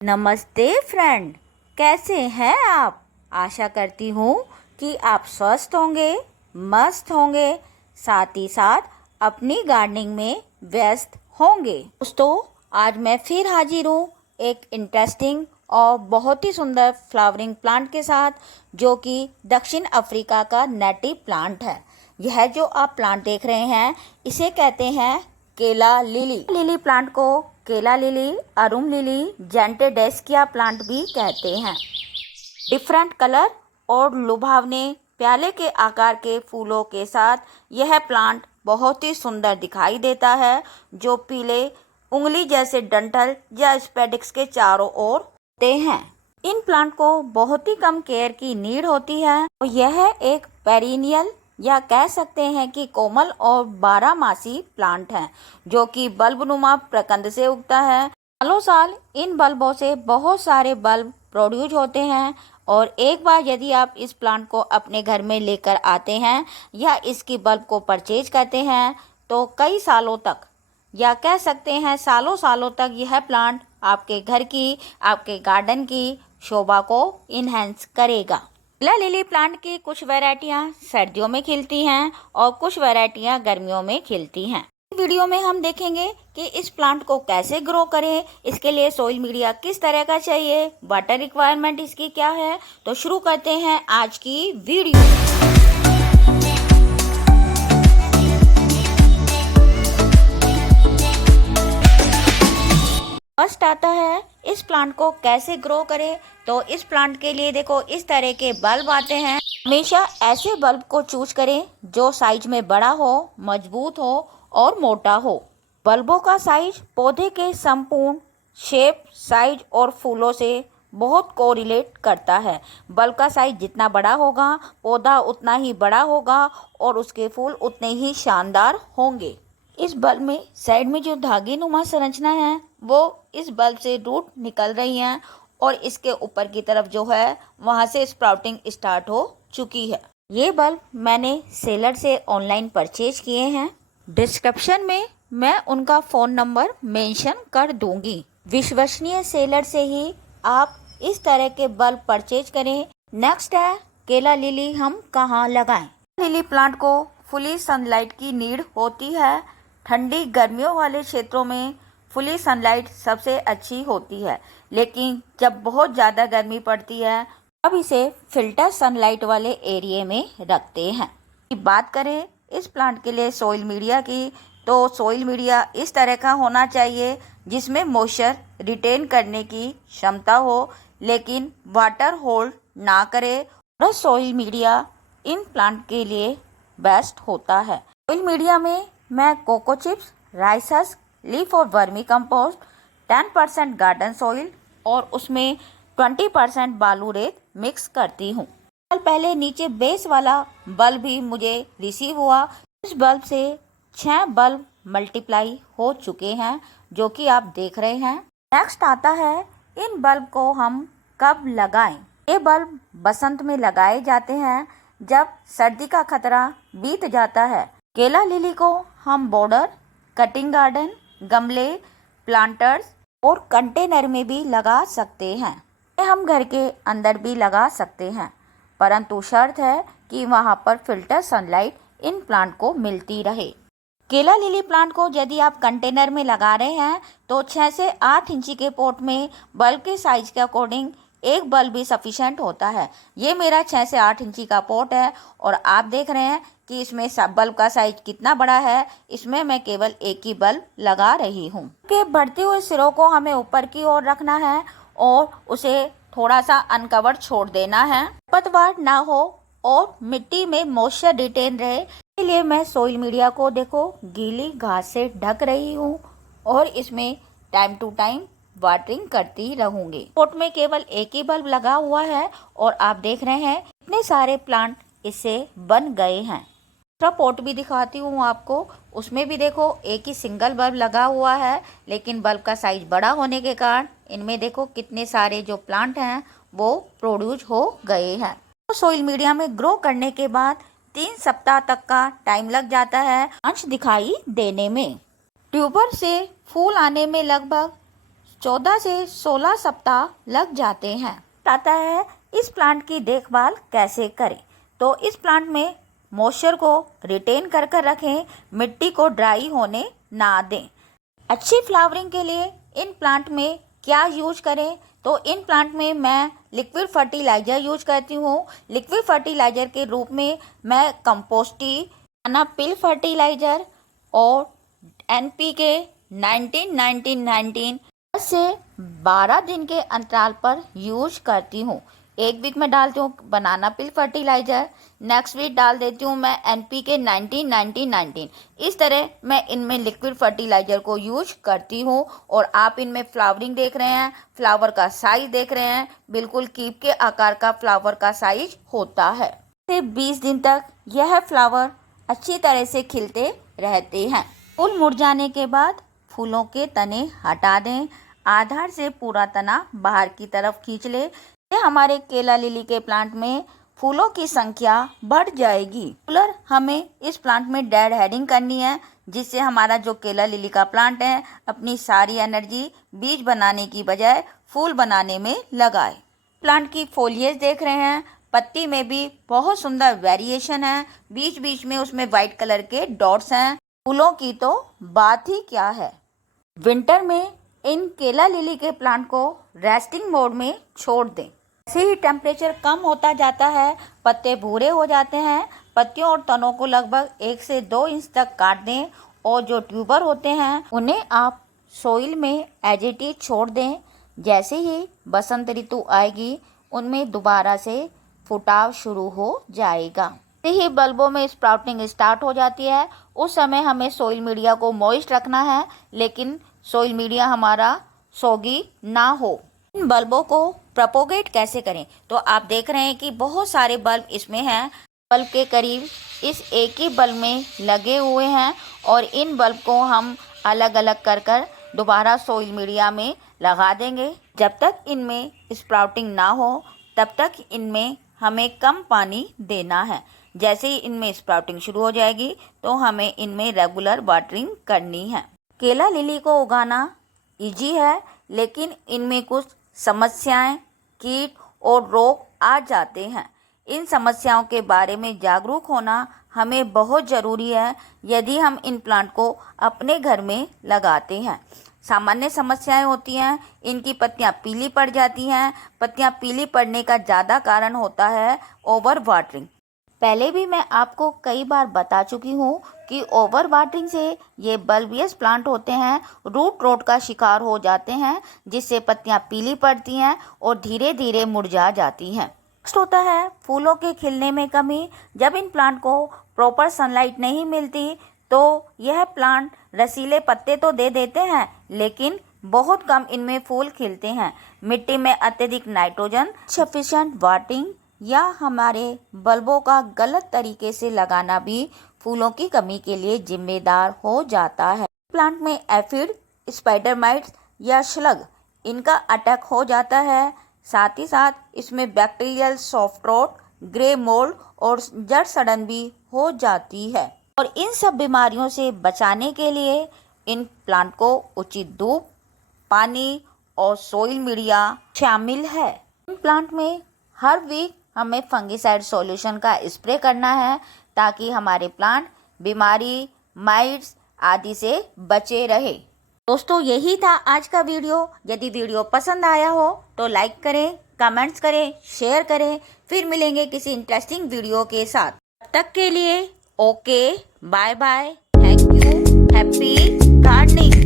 नमस्ते फ्रेंड, कैसे हैं आप। आशा करती हूँ कि आप स्वस्थ होंगे, मस्त होंगे, साथ ही साथ अपनी गार्डनिंग में व्यस्त होंगे। दोस्तों, आज मैं फिर हाजिर हूँ एक इंटरेस्टिंग और बहुत ही सुंदर फ्लावरिंग प्लांट के साथ, जो कि दक्षिण अफ्रीका का नेटिव प्लांट है। यह जो आप प्लांट देख रहे हैं, इसे कहते हैं केला लिली। लिली प्लांट को केला लिली, अरुम लिली, जेंटेडेस्किया प्लांट भी कहते हैं। डिफरेंट कलर और लुभावने प्याले के आकार के फूलों के साथ यह प्लांट बहुत ही सुंदर दिखाई देता है, जो पीले उंगली जैसे डंठल या स्पेडिक्स के चारों ओर होते हैं। इन प्लांट को बहुत ही कम केयर की नीड होती है और यह एक पेरिनियल या कह सकते हैं कि कोमल और बारहमासी प्लांट है, जो कि बल्बनुमा प्रकंद से उगता है। सालों साल इन बल्बों से बहुत सारे बल्ब प्रोड्यूस होते हैं और एक बार यदि आप इस प्लांट को अपने घर में लेकर आते हैं या इसकी बल्ब को परचेज करते हैं, तो कई सालों तक या कह सकते हैं सालों सालों तक यह प्लांट आपके घर की, आपके गार्डन की शोभा को इनहेंस करेगा। केला लिली प्लांट की कुछ वैरायटियां सर्दियों में खिलती हैं और कुछ वैरायटियां गर्मियों में खिलती हैं। वीडियो में हम देखेंगे कि इस प्लांट को कैसे ग्रो करें, इसके लिए सोइल मीडिया किस तरह का चाहिए, वाटर रिक्वायरमेंट इसकी क्या है। तो शुरू करते हैं आज की वीडियो। फर्स्ट आता है इस प्लांट को कैसे ग्रो करें। तो इस प्लांट के लिए देखो इस तरह के बल्ब आते हैं। हमेशा ऐसे बल्ब को चूज करें जो साइज में बड़ा हो, मजबूत हो और मोटा हो। बल्बों का साइज पौधे के संपूर्ण शेप, साइज और फूलों से बहुत कोरिलेट करता है। बल्ब का साइज जितना बड़ा होगा, पौधा उतना ही बड़ा होगा और उसके फूल उतने ही शानदार होंगे। इस बल्ब में साइड में जो धागे नुमा संरचना है, वो इस बल्ब से रूट निकल रही हैं और इसके ऊपर की तरफ जो है वहां से स्प्राउटिंग स्टार्ट हो चुकी है। ये बल्ब मैंने सेलर से ऑनलाइन परचेज किए हैं। डिस्क्रिप्शन में मैं उनका फ़ोन नंबर मेंशन कर दूंगी। विश्वसनीय सेलर से ही आप इस तरह के बल्ब परचेज करें। नेक्स्ट है केला लिली हम कहाँ लगाएं। लिली प्लांट को फुली सनलाइट की नीड होती है। ठंडी गर्मियों वाले क्षेत्रों में फुली सनलाइट सबसे अच्छी होती है, लेकिन जब बहुत ज़्यादा गर्मी पड़ती है तब इसे फिल्टर सनलाइट वाले एरिया में रखते हैं। बात करें इस प्लांट के लिए सोइल मीडिया की, तो सोइल मीडिया इस तरह का होना चाहिए जिसमें मॉइस्चर रिटेन करने की क्षमता हो, लेकिन वाटर होल्ड ना करे। और सोइल मीडिया इन प्लांट के लिए बेस्ट होता है। सोइल मीडिया में मैं coco chips, rice husk, leaf और वर्मी कंपोस्ट, 10% गार्डन सॉइल और उसमें 20% बालू रेत मिक्स करती हूँ। पहले नीचे बेस वाला बल्ब भी मुझे रिसीव हुआ। इस बल्ब से 6 बल्ब मल्टीप्लाई हो चुके हैं, जो कि आप देख रहे हैं। नेक्स्ट आता है इन बल्ब को हम कब लगाएं। ये बल्ब बसंत में लगाए जाते हैं जब सर्दी का खतरा बीत जाता है। केला लिली को हम बॉर्डर, कटिंग गार्डन, गमले, प्लांटर्स और कंटेनर में भी लगा सकते हैं। हम घर के अंदर भी लगा सकते हैं, परंतु शर्त है कि वहां पर फिल्टर सनलाइट इन प्लांट को मिलती रहे। केला लिली प्लांट को यदि आप कंटेनर में लगा रहे हैं तो 6 से 8 इंची के पॉट में बल्ब के साइज के अकॉर्डिंग एक बल्ब भी सफिशेंट होता है। ये मेरा 6 से 8 इंची का पॉट है और आप देख रहे हैं कि इसमें सब बल्ब का साइज कितना बड़ा है। इसमें मैं केवल एक ही बल्ब लगा रही हूँ। के बढ़ते हुए सिरों को हमें ऊपर की ओर रखना है और उसे थोड़ा सा अनकवर छोड़ देना है, खरपतवार ना हो और मिट्टी में मॉइस्चर रिटेन रहे। इसके लिए मैं सोइल मीडिया को देखो गीली घास से ढक रही हूँ और इसमें टाइम टू टाइम वाटरिंग करती रहूंगी। पॉट में केवल एक ही बल्ब लगा हुआ है और आप देख रहे हैं इतने सारे प्लांट इससे बन गए हैं। दूसरा पॉट भी दिखाती हूँ आपको, उसमें भी देखो एक ही सिंगल बल्ब लगा हुआ है, लेकिन बल्ब का साइज बड़ा होने के कारण इनमें देखो कितने सारे जो प्लांट हैं वो प्रोड्यूस हो गए हैं। तो सोइल मीडिया में ग्रो करने के बाद 3 सप्ताह तक का टाइम लग जाता है ब्रांच दिखाई देने में। ट्यूबर से फूल आने में लगभग 14 से 16 सप्ताह लग जाते हैं। आता है इस प्लांट की देखभाल कैसे करें। तो इस प्लांट में मॉइस्चर को रिटेन कर कर रखें, मिट्टी को ड्राई होने ना दें। अच्छी फ्लावरिंग के लिए इन प्लांट में क्या यूज करें, तो इन प्लांट में मैं लिक्विड फर्टिलाइज़र यूज करती हूँ। लिक्विड फर्टिलाइज़र के रूप में मैं कंपोस्टी, पिल फर्टिलाइज़र और NPK 19-19-19 से 12 दिन के अंतराल पर यूज करती हूँ। एक वीक में डालती हूँ बनाना पिल फर्टिलाइज़र, नेक्स्ट वीक डाल देती हूँ मैं NPK 19-19-19। इस तरह मैं इनमें लिक्विड फर्टिलाइज़र को यूज करती हूँ। और आप इनमें फ्लावरिंग देख रहे हैं, फ्लावर का साइज देख रहे हैं, बिल्कुल कीप के आकार का फ्लावर का साइज होता है। 20 दिन तक यह फ्लावर अच्छी तरह से खिलते रहते हैं। फूल मुरझाने के बाद फूलों के तने हटा दें, आधार से पूरा तना बाहर की तरफ खींच ले। हमारे केला लिली के प्लांट में फूलों की संख्या बढ़ जाएगी। रेगुलर हमें इस प्लांट में डेड हेडिंग करनी है, जिससे हमारा जो केला लिली का प्लांट है अपनी सारी एनर्जी बीज बनाने की बजाय फूल बनाने में लगाए। प्लांट की फोलिएज देख रहे हैं, पत्ती में भी बहुत सुंदर वेरिएशन है, बीच बीच में उसमें वाइट कलर के डॉट्स हैं। फूलों की तो बात ही क्या है। विंटर में इन केला लिली के प्लांट को रेस्टिंग मोड में छोड़ दें। जैसे ही टेम्परेचर कम होता जाता है, पत्ते भूरे हो जाते हैं। पत्तियों और तनों को लगभग 1 से 2 इंच तक काट दें और जो ट्यूबर होते हैं उन्हें आप सोइल में एज इट इज छोड़ दें। जैसे ही बसंत ऋतु आएगी उनमें दोबारा से फुटाव शुरू हो जाएगा। ही बल्बों में स्प्राउटिंग स्टार्ट हो जाती है, उस समय हमें सोइल मीडिया को मॉइस्ट रखना है, लेकिन सोइल मीडिया हमारा सॉगी ना हो। इन बल्बों को प्रोपोगेट कैसे करें, तो आप देख रहे हैं कि बहुत सारे बल्ब इसमें हैं। बल्ब के करीब इस एक ही बल्ब में लगे हुए हैं और इन बल्ब को हम अलग अलग कर कर दोबारा सोइल मीडिया में लगा देंगे। जब तक इनमें स्प्राउटिंग ना हो तब तक इनमें हमें कम पानी देना है। जैसे ही इनमें स्प्राउटिंग शुरू हो जाएगी तो हमें इनमें रेगुलर वाटरिंग करनी है। केला लिली को उगाना इजी है, लेकिन इनमें कुछ समस्याएं, कीट और रोग आ जाते हैं। इन समस्याओं के बारे में जागरूक होना हमें बहुत ज़रूरी है यदि हम इन प्लांट को अपने घर में लगाते हैं। सामान्य समस्याएं होती हैं, इनकी पत्तियां पीली पड़ जाती हैं। पत्तियां पीली पड़ने का ज़्यादा कारण होता है ओवर वाटरिंग। पहले भी मैं आपको कई बार बता चुकी हूँ कि ओवर वाटरिंग से ये बल्बियस प्लांट होते हैं रूट रोट का शिकार हो जाते हैं, जिससे पत्तियां पीली पड़ती हैं और धीरे धीरे मुरझा जाती हैं। नेक्स्ट होता है फूलों के खिलने में कमी। जब इन प्लांट को प्रॉपर सनलाइट नहीं मिलती तो यह प्लांट रसीले पत्ते तो दे देते हैं, लेकिन बहुत कम इनमें फूल खिलते हैं। मिट्टी में अत्यधिक नाइट्रोजन, सफिशिएंट वाटरिंग या हमारे बल्बों का गलत तरीके से लगाना भी फूलों की कमी के लिए जिम्मेदार हो जाता है। प्लांट में एफिड, स्पाइडर माइट्स या स्लग इनका अटैक हो जाता है। साथ ही साथ इसमें bacterial soft rot, grey mould और जड़ सड़न भी हो जाती है। और इन सब बीमारियों से बचाने के लिए इन प्लांट को उचित धूप, पानी और सोइल मीडिया शामिल है। इन प्लांट में हर वीक हमें फंगिसाइड सॉल्यूशन का स्प्रे करना है ताकि हमारे प्लांट बीमारी, माइट्स आदि से बचे रहे। दोस्तों, यही था आज का वीडियो। यदि वीडियो पसंद आया हो तो लाइक करें, कमेंट्स करें, शेयर करें। फिर मिलेंगे किसी इंटरेस्टिंग वीडियो के साथ। तब तक के लिए okay, bye bye, thank you, happy gardening.